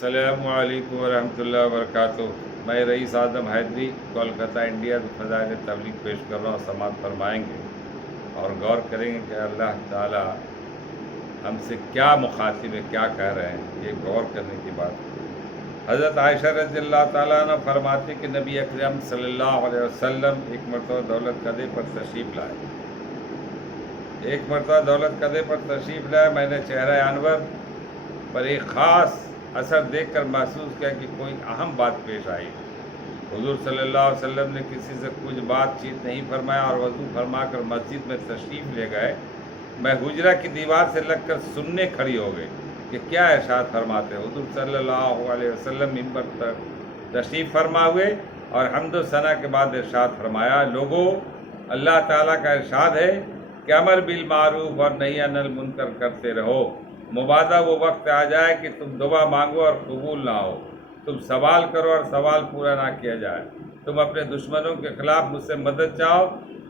السلام علیکم ورحمۃ اللہ وبرکاتہ۔ میں رئیس اعظم حیدری کولکتہ انڈیا سے فضائل تبلیغ پیش کر رہا ہوں۔ سماعت فرمائیں گے اور غور کریں گے کہ اللہ تعالیٰ ہم سے کیا مخاطب ہے، کیا کہہ رہے ہیں۔ یہ غور کرنے کی بات ہے۔ حضرت عائشہ رضی اللہ تعالیٰ عنہ فرماتی کہ نبی اکرم صلی اللہ علیہ وسلم ایک مرتبہ دولت قدے پر تشریف لائے۔ میں نے چہرہ انور پر ایک خاص اثر دیکھ کر محسوس کیا کہ کوئی اہم بات پیش آئی۔ حضور صلی اللہ علیہ وسلم نے کسی سے کچھ بات چیت نہیں فرمایا اور وضو فرما کر مسجد میں تشریف لے گئے۔ میں حجرہ کی دیوار سے لگ کر سننے کھڑی ہو گئی کہ کیا ارشاد فرماتے۔ حضور صلی اللہ علیہ وسلم منبر پر تشریف فرما ہوئے اور حمد و ثنا کے بعد ارشاد فرمایا، لوگو، اللہ تعالیٰ کا ارشاد ہے کہ امر بالمعروف اور نہی عن المنکر کرتے رہو۔ مبادا وہ وقت آ جائے کہ تم دعا مانگو اور قبول نہ ہو، تم سوال کرو اور سوال پورا نہ کیا جائے، تم اپنے دشمنوں کے خلاف مجھ سے مدد چاہو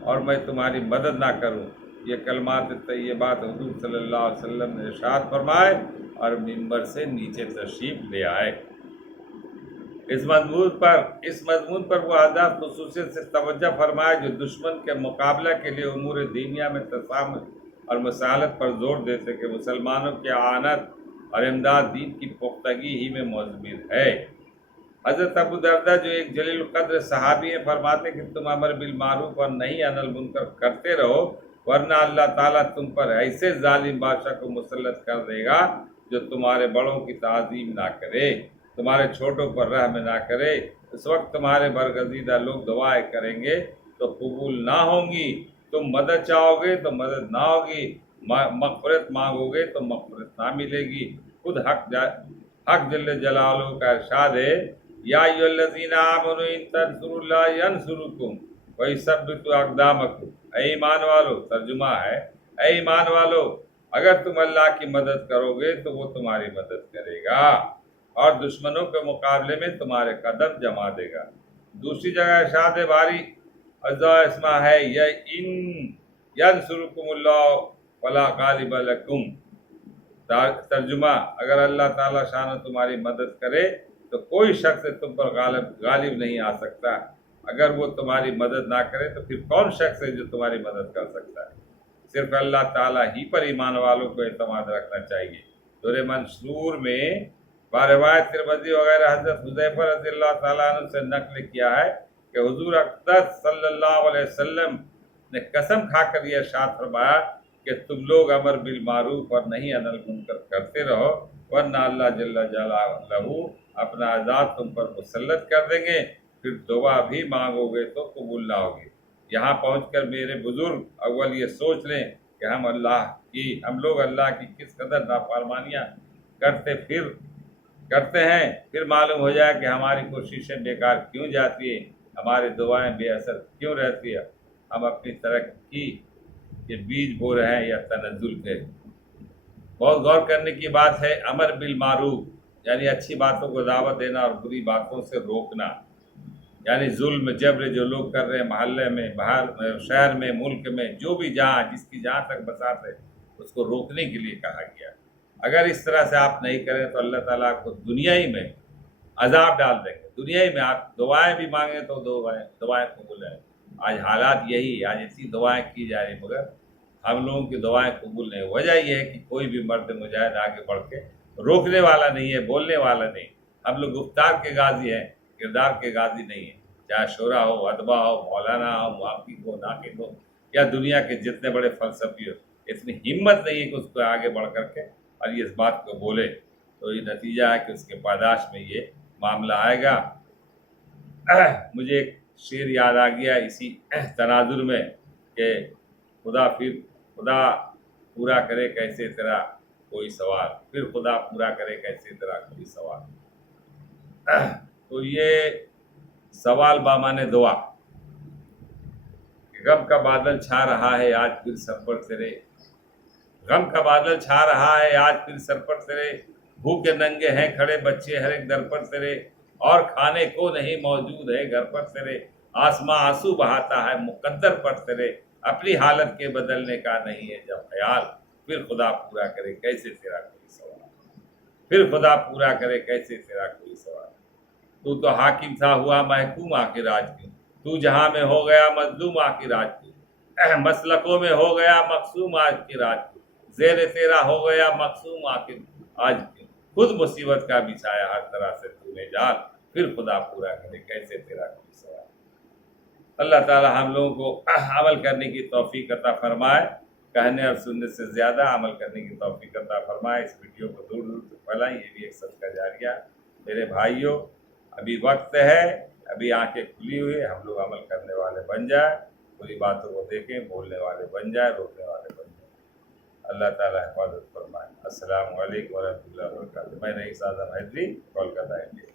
اور میں تمہاری مدد نہ کروں۔ یہ کلمات طیبات حضور صلی اللہ علیہ وسلم نے ارشاد فرمائے اور منبر سے نیچے تشریف لے آئے۔ اس مضمون پر وہ حضرات خصوصیت سے توجہ فرمائے جو دشمن کے مقابلہ کے لیے امور دینیہ میں تسامح اور مسالت پر زور دیتے کہ مسلمانوں کی اعانت اور امداد دین کی پختگی ہی میں مضمر ہے۔ حضرت ابو دردہ جو ایک جلیل القدر صحابی ہیں فرماتے کہ تم امر بالمعروف اور نہی عن المنکر کرتے رہو، ورنہ اللہ تعالیٰ تم پر ایسے ظالم بادشاہ کو مسلط کر دے گا جو تمہارے بڑوں کی تعظیم نہ کرے، تمہارے چھوٹوں پر رحم نہ کرے۔ اس وقت تمہارے برگزیدہ لوگ دعائیں کریں گے تو قبول نہ ہوں گی، تم مدد چاہو گے تو مدد نہ ہوگی، مغفرت مانگو گے تو مغفرت نہ ملے گی۔ خود حق جل جلالہ کا ارشاد ہے، یا ایھا الذین آمنوا ان تنصروا اللہ ینصرکم ویثبت اقدامکم۔ اے ایمان والو، ترجمہ ہے، اے ایمان والو، اگر تم اللہ کی مدد کرو گے تو وہ تمہاری مدد کرے گا اور دشمنوں کے مقابلے میں تمہارے قدم جما دے گا۔ دوسری جگہ ارشاد باری عزا اسما ہے، ان ینصرکم اللہ فلا غالب لکم۔ ترجمہ، اگر اللہ تعالیٰ شان تمہاری مدد کرے تو کوئی شخص تم پر غالب نہیں آ سکتا، اگر وہ تمہاری مدد نہ کرے تو پھر کون شخص ہے جو تمہاری مدد کر سکتا ہے؟ صرف اللہ تعالیٰ ہی پر ایمان والوں کو اعتماد رکھنا چاہیے۔ دور منصور میں باروایت ترمذی وغیرہ حضرت حذیفہ رضی اللہ تعالیٰ عنہ سے نقل کیا ہے کہ حضور اقدس صلی اللہ علیہ وسلم نے قسم کھا کر یہ ارشاد فرمایا کہ تم لوگ امر بالمعروف اور نہی عن المنکر کرتے رہو، ورنہ اللہ جل جلالہ اپنا عذاب تم پر مسلط کر دیں گے، پھر دعا بھی مانگو گے تو قبول نہ ہوگی۔ یہاں پہنچ کر میرے بزرگ اول یہ سوچ لیں کہ ہم لوگ اللہ کی کس قدر نافرمانیاں کرتے ہیں، پھر معلوم ہو جائے کہ ہماری کوششیں بیکار کیوں جاتی ہیں، ہماری دعائیں بے اثر کیوں رہتی ہیں، ہم اپنی ترقی کے بیج بو رہے ہیں یا تنزل کے۔ بہت غور کرنے کی بات ہے۔ امر بالمعروف یعنی اچھی باتوں کو دعوت دینا اور بری باتوں سے روکنا، یعنی ظلم جبر جو لوگ کر رہے ہیں محلے میں، باہر شہر میں، ملک میں، جو بھی جس کی جہاں تک بساط ہے، اس کو روکنے کے لیے کہا گیا۔ اگر اس طرح سے آپ نہیں کریں تو اللہ تعالیٰ آپ کو دنیا ہی میں عذاب ڈال دیں گے۔ دنیا ہی میں آپ دعائیں بھی مانگیں تو دعائیں قبول ہیں۔ آج حالات یہی ہے، آج ایسی دعائیں کی جا رہی مگر ہم لوگوں کی دعائیں قبول نہیں۔ وجہ یہ ہے کہ کوئی بھی مرد مجاہد آگے بڑھ کے روکنے والا نہیں ہے، بولنے والا نہیں۔ ہم لوگ گفتار کے غازی ہیں، کردار کے غازی نہیں ہیں۔ چاہے شعرا ہو، ادبا ہو، مولانا ہو، محقق ہو، ناقد ہو یا دنیا کے جتنے بڑے فلسفی ہو، اتنی ہمت نہیں ہے کہ اس کو آگے بڑھ کر کے اور یہ اس بات کو بولے، تو یہ نتیجہ ہے کہ اس کے پاداش میں یہ معاملہ آئے گا۔ مجھے ایک شعر یاد آ گیا اسی تناظر میں کہ خدا پورا کرے کیسے تیرا کوئی سوال، پھر خدا پورا کرے کیسے تیرا کوئی سوال۔ تو یہ سوال بامانے دعا کہ غم کا بادل چھا رہا ہے آج پھر سر پر تیرے، غم کا بادل چھا رہا ہے آج پھر سر پر تیرے، بھوکے ننگے ہیں کھڑے بچے ہر ایک در پر تیرے، اور کھانے کو نہیں موجود ہے گھر پر تیرے، آسماں آنسو بہاتا ہے مقدر پر تیرے، اپنی حالت کے بدلنے کا نہیں ہے جب خیال، پھر خدا پورا کرے کیسے تیرا کوئی سوال۔ پھر خدا پورا کرے کیسے تیرا کوئی سوال. تو حاکم تھا ہوا محکوم آخر آج کیوں, تو جہاں میں ہو گیا مظلوم آخر آج کیوں, مسلکوں میں ہو گیا مقصوم آخر آج کیوں, زیر تیرا ہو گیا مقصوم آخر آج کیوں, خود مصیبت کا بچھایا ہر طرح سے تو نے جال, پھر خدا پورا کرے کیسے تیرا کوئی سوال. اللہ تعالی ہم لوگوں کو عمل کرنے کی توفیق عطا فرمائے, کہنے اور سننے سے زیادہ عمل کرنے کی توفیق عطا فرمائے. اس ویڈیو کو دور دور تک پھیلائیں, یہ بھی ایک صدقہ جاریہ. میرے بھائیوں, ابھی وقت ہے, ابھی آنکھیں کھلی ہوئی ہیں, ہم لوگ عمل کرنے والے بن جائیں, پوری باتوں کو دیکھیں, بولنے والے بن جائیں, روکنے والے بن جائیں. اللہ تعالیٰ حفاظت فرمائے. السلام علیکم ورحمۃ اللہ وبرکاتہ. میں رئیس اعظم حیدری, کولکاتہ, انڈیا.